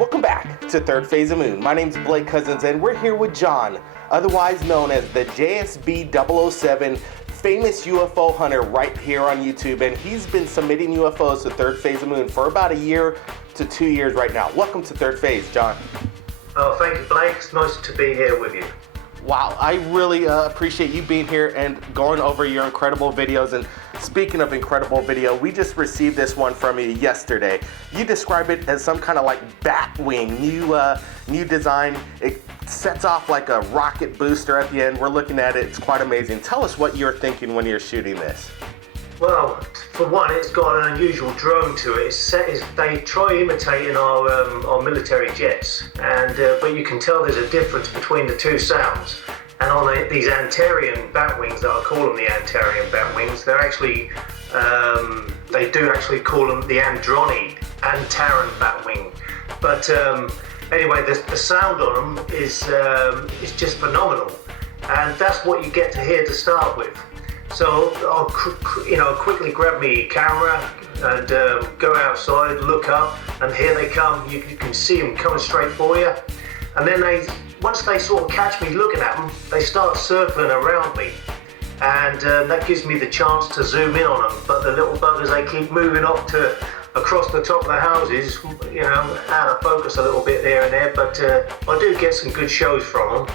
Welcome back to Third Phase of Moon. My name's Blake Cousins, and we're here with John, otherwise known as the JSB 007 famous UFO hunter right here on YouTube, and he's been submitting UFOs to Third Phase of Moon for about a year to 2 years right now. Welcome to Third Phase, John. Oh, thank you, Blake. It's nice to be here with you. Wow, I really appreciate you being here and going over your incredible videos. And speaking of incredible video, we just received this one from you yesterday. You describe it as some kind of like Batwing, new design. It sets off like a rocket booster at the end. We're looking at it, it's quite amazing. Tell us what you're thinking when you're shooting this. Well, for one, it's got an unusual drone to it. They try imitating our military jets, but you can tell there's a difference between the two sounds. And on these Antarian Batwings, that I call them the Antarian Batwings, they're actually, they do actually call them the Antaran Batwing. But anyway, the sound on them is just phenomenal, and that's what you get to hear to start with. So I'll quickly grab me camera and go outside, look up, and here they come. You can see them coming straight for you. And then once they sort of catch me looking at them, they start circling around me. And that gives me the chance to zoom in on them. But the little buggers, they keep moving up to across the top of the houses, out of focus a little bit there and there. But I do get some good shows from them.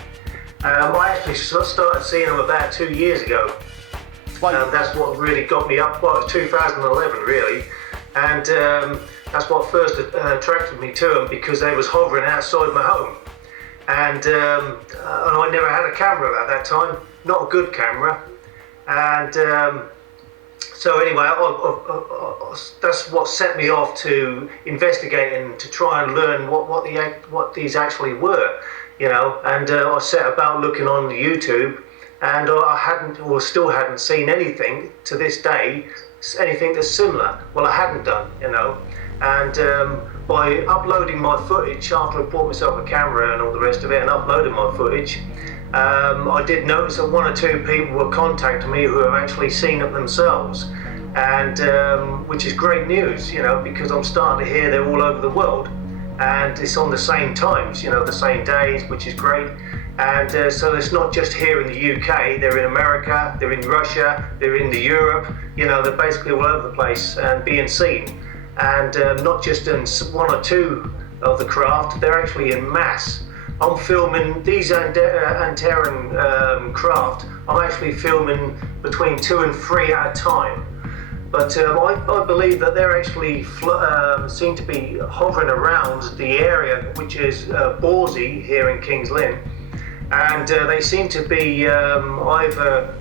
I actually started seeing them about 2 years ago. That's what really got me up. Well, it was 2011 really, and that's what first attracted me to them, because they was hovering outside my home, and I never had a camera at that time, not a good camera, and so anyway, that's what set me off to investigating, to try and learn what these actually were, and I set about looking on YouTube. And I still hadn't seen anything to this day, anything that's similar. Well, I hadn't done, and by uploading my footage, after I bought myself a camera and all the rest of it, and uploading my footage, I did notice that 1 or 2 people were contacting me who have actually seen it themselves, and which is great news, because I'm starting to hear they're all over the world, and it's on the same times, the same days, which is great. And so it's not just here in the UK, they're in America, they're in Russia, they're in Europe, they're basically all over the place and being seen. And not just in 1 or 2 of the craft, they're actually in mass. I'm filming these Antaran craft, I'm actually filming between 2 and 3 at a time. But I believe that they're actually seem to be hovering around the area, which is Borsey here in King's Lynn. And they seem to be either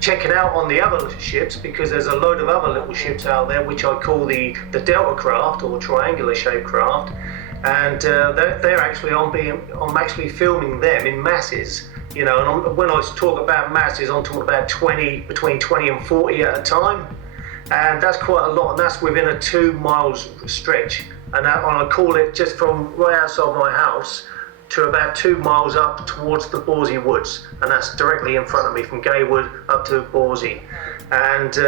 checking out on the other ships, because there's a load of other little ships out there which I call the Delta craft, or triangular shaped craft, and they're actually I'm actually filming them in masses, and when I talk about masses, I'm talking about between 20 and 40 at a time, and that's quite a lot, and that's within a 2 miles stretch, and I call it just from right outside my house to about 2 miles up towards the Borsey Woods, and that's directly in front of me from Gaywood up to Borsey. And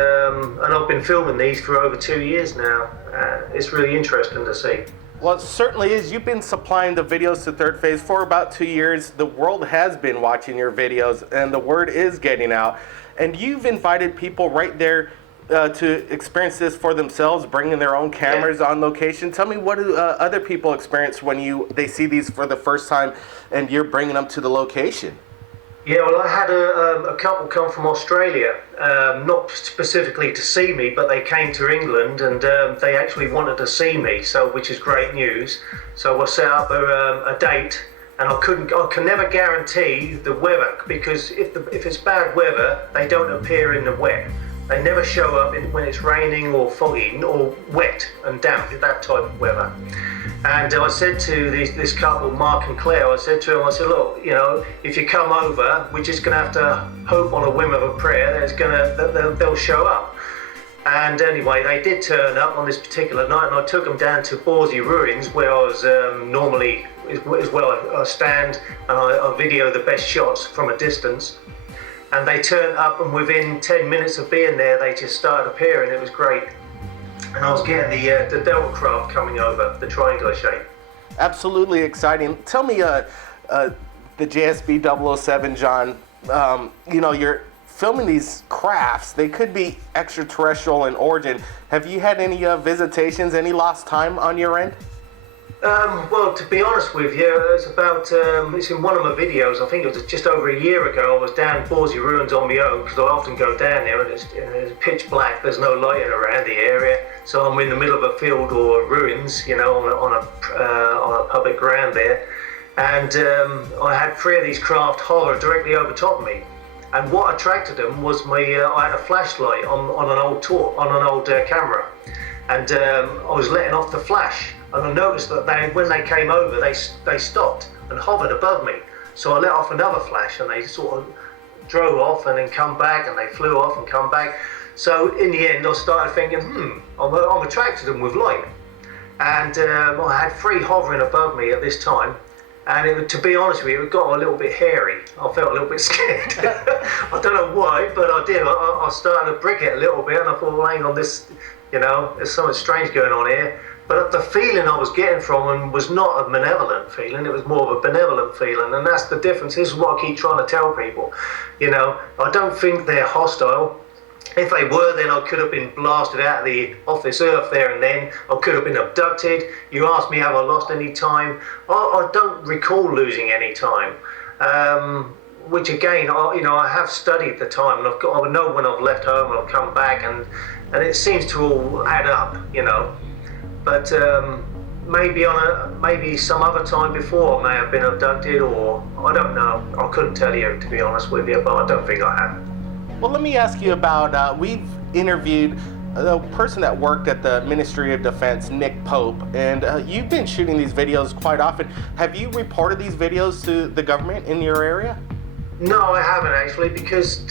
I've been filming these for over 2 years now. It's really interesting to see. Well, it certainly is. You've been supplying the videos to Third Phase for about 2 years. The world has been watching your videos, and the word is getting out. And you've invited people right there to experience this for themselves, bringing their own cameras on location. Tell me, what do other people experience when they see these for the first time and you're bringing them to the location? Yeah, well, I had a couple come from Australia, not specifically to see me, but they came to England, and they actually wanted to see me, which is great news. So I set up a date, and I can never guarantee the weather, because if it's bad weather, they don't appear in the wet. They never show up when it's raining or foggy or wet and damp, that type of weather. And I said to this couple, Mark and Claire, I said to them, look, if you come over, we're just going to have to hope on a whim of a prayer that they'll show up. And anyway, they did turn up on this particular night, and I took them down to Borsey Ruins, where I was normally, is where I stand and I video the best shots from a distance. And they turned up, and within 10 minutes of being there, they just started appearing. It was great. and I was getting the Delta craft coming over, the triangular shape. Absolutely exciting. Tell me, the JSB 007, John, you're filming these crafts. They could be extraterrestrial in origin. Have you had any visitations, any lost time on your end? Well, to be honest with you, it's in one of my videos. I think it was just over a year ago. I was down Borsey Ruins on my own because I often go down there and it's pitch black. There's no lighting around the area, so I'm in the middle of a field or ruins, on a public ground there. And I had 3 of these craft hover directly over top of me. And what attracted them was I had a flashlight on an old camera, and I was letting off the flash. And I noticed that when they came over, they stopped and hovered above me. So I let off another flash, and they sort of drove off and then come back, and they flew off and come back. So in the end, I started thinking, I'm attracted to them with light. And I had 3 hovering above me at this time. And to be honest with you, it got a little bit hairy. I felt a little bit scared. I don't know why, but I did. I started to brick it a little bit, and I thought, well, hang on, there's something strange going on here. But the feeling I was getting from them was not a malevolent feeling, it was more of a benevolent feeling, and that's the difference. This is what I keep trying to tell people. I don't think they're hostile. If they were, then I could have been blasted out off this earth there and then. I could have been abducted. You asked me, have I lost any time? I don't recall losing any time. Which again, I have studied the time, and I know when I've left home and I've come back, and it seems to all add up, But maybe some other time before I may have been abducted, or I don't know. I couldn't tell you, to be honest with you, but I don't think I have. Well, let me ask you about, we've interviewed the person that worked at the Ministry of Defense, Nick Pope, and you've been shooting these videos quite often. Have you reported these videos to the government in your area? No, I haven't actually, because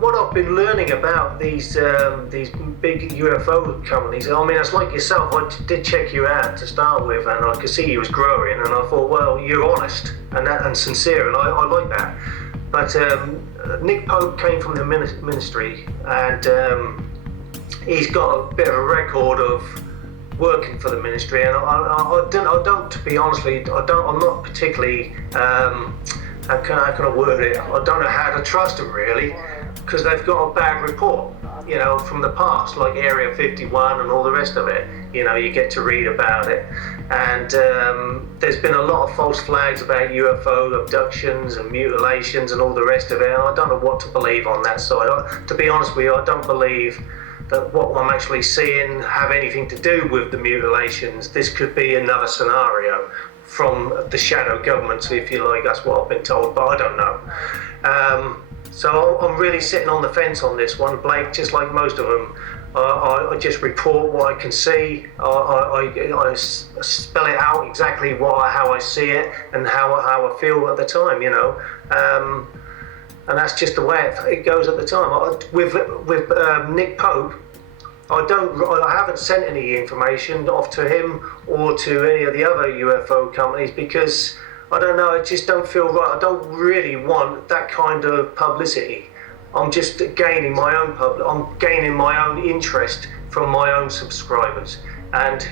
what I've been learning about these big UFO companies, I mean, it's like yourself, I did check you out to start with, and I could see you was growing, and I thought, well, you're honest and sincere, and I like that. But Nick Pope came from the ministry, and he's got a bit of a record of working for the ministry, and I don't, to be honest with you, I'm not particularly, how can I word it? I don't know how to trust them really, because they've got a bad report, from the past, like Area 51 and all the rest of it. You get to read about it, and there's been a lot of false flags about UFO abductions and mutilations and all the rest of it, and I don't know what to believe on that side. To be honest with you, I don't believe that what I'm actually seeing have anything to do with the mutilations. This could be another scenario from the shadow governments, if you like. That's what I've been told, but I don't know. So I'm really sitting on the fence on this one, Blake, just like most of them. I just report what I can see. I spell it out exactly how I see it and how I feel at the time, and that's just the way it goes at the time. With Nick Pope, I haven't sent any information off to him or to any of the other UFO companies, because I don't know, it just don't feel right. I don't really want that kind of publicity. I'm just gaining my own interest from my own subscribers, and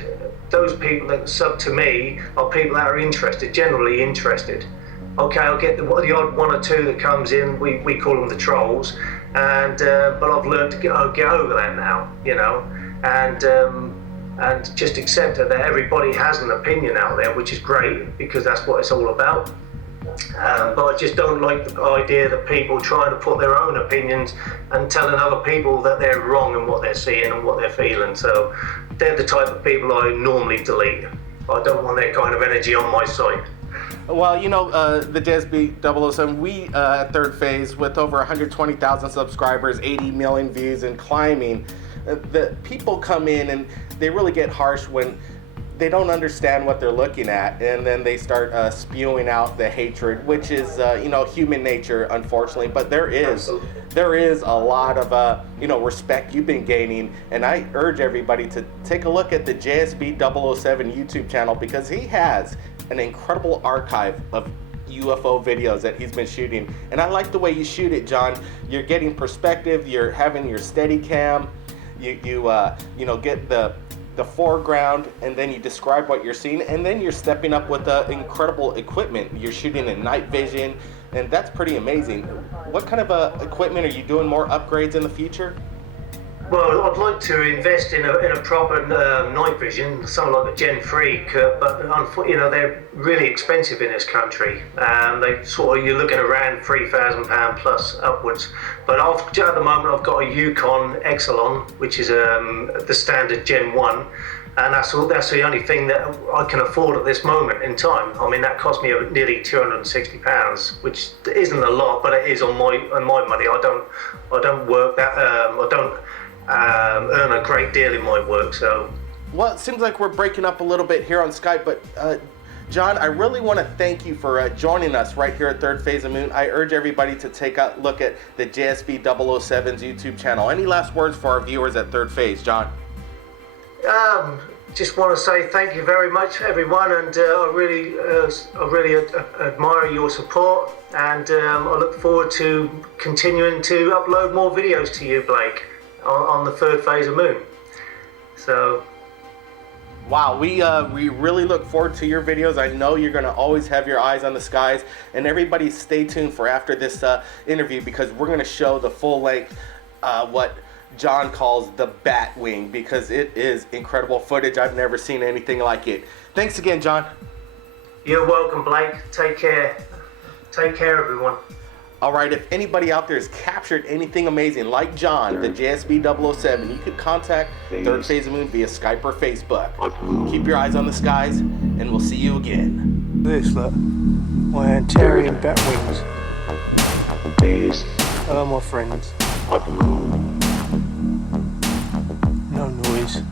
those people that sub to me are people that are interested, generally interested. Okay, I'll get the odd one or two that comes in. We call them the trolls, and but I've learned to get over that now, and just accept that everybody has an opinion out there, which is great, because that's what it's all about. But I just don't like the idea that people trying to put their own opinions and telling other people that they're wrong in what they're seeing and what they're feeling. So they're the type of people I normally delete. I don't want that kind of energy on my site. Well, the JSB 007, we at Third Phase, with over 120,000 subscribers, 80 million views and climbing, the people come in and they really get harsh when they don't understand what they're looking at, and then they start spewing out the hatred, which is human nature, unfortunately. But there is a lot of respect you've been gaining, and I urge everybody to take a look at the JSB 007 YouTube channel, because he has an incredible archive of UFO videos that he's been shooting. And I like the way you shoot it, John. You're getting perspective, you're having your steady cam, you know, get the foreground, and then you describe what you're seeing, and then you're stepping up with incredible equipment. You're shooting in night vision, and that's pretty amazing. What kind of equipment are you doing? More upgrades in the future? Well, I'd like to invest in a proper night vision, something like the Gen 3, but you know, they're really expensive in this country. They sort of, you're looking around £3,000 plus upwards. But at the moment, I've got a Yukon Exelon, which is the standard Gen 1. And that's the only thing that I can afford at this moment in time. I mean, that cost me nearly £260, which isn't a lot, but it is on my money. I don't work that. I don't earn a great deal in my work. So, well, it seems like we're breaking up a little bit here on Skype, but John, I really want to thank you for joining us right here at Third Phase of Moon. I urge everybody to take a look at the JSB 007's YouTube channel. Any last words for our viewers at Third Phase, John? Just want to say thank you very much, everyone, and I really admire your support, and I look forward to continuing to upload more videos to you, Blake, on the Third Phase of Moon. So, wow, we really look forward to your videos. I know you're going to always have your eyes on the skies, and everybody stay tuned for after this interview, because we're going to show the full length what John calls the Batwing, because it is incredible footage. I've never seen anything like it. Thanks again, John. You're welcome, Blake. Take care. Take care, everyone. All right, if anybody out there has captured anything amazing like John, the JSB 007, you could contact Third Phase of Moon via Skype or Facebook. Keep your eyes on the skies, and we'll see you again. This, look, my Antarian Batwings. Hello, my friends. No noise.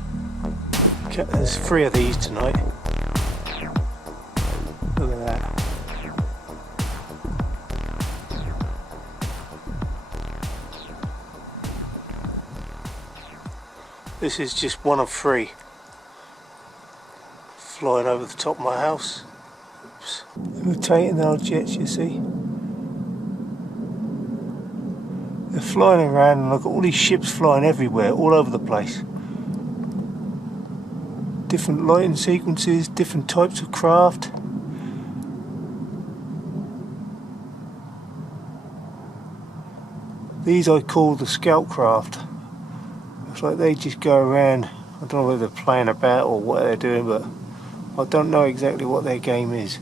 There's 3 of these tonight. Look at that. This is just one of 3 flying over the top of my house. Oops. Imitating our jets, you see. They're flying around, and I've got all these ships flying everywhere, all over the place. Different lighting sequences, different types of craft. These I call the scout craft. It's like they just go around. I don't know whether they're playing about or what they're doing, but I don't know exactly what their game is.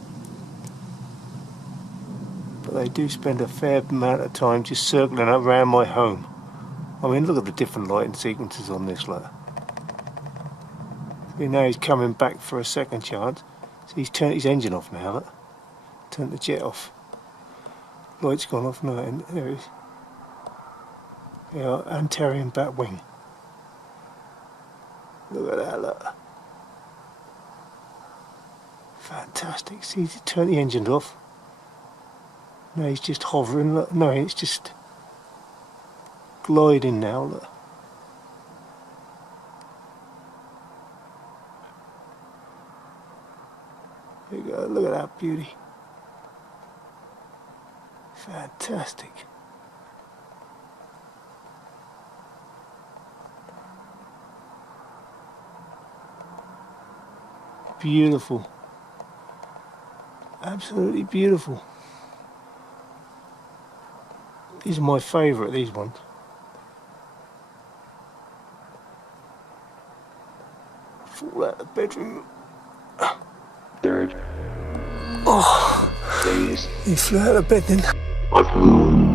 But they do spend a fair amount of time just circling around my home. I mean, look at the different lighting sequences on this, look. See, now he's coming back for a second chance. So he's turned his engine off now, look. Turned the jet off. Light's gone off now, and there it is. Yeah, Antarian Batwing. Look at that, look. Fantastic. See, he's turned the engine off. No, he's just hovering, look. No, it's just gliding now, look. There you go, look at that beauty. Fantastic. Beautiful. Absolutely beautiful. These are my favourite, these ones. Fall out of the bedroom. Third. Oh, Phase. he flew out of bed then. Of Moon.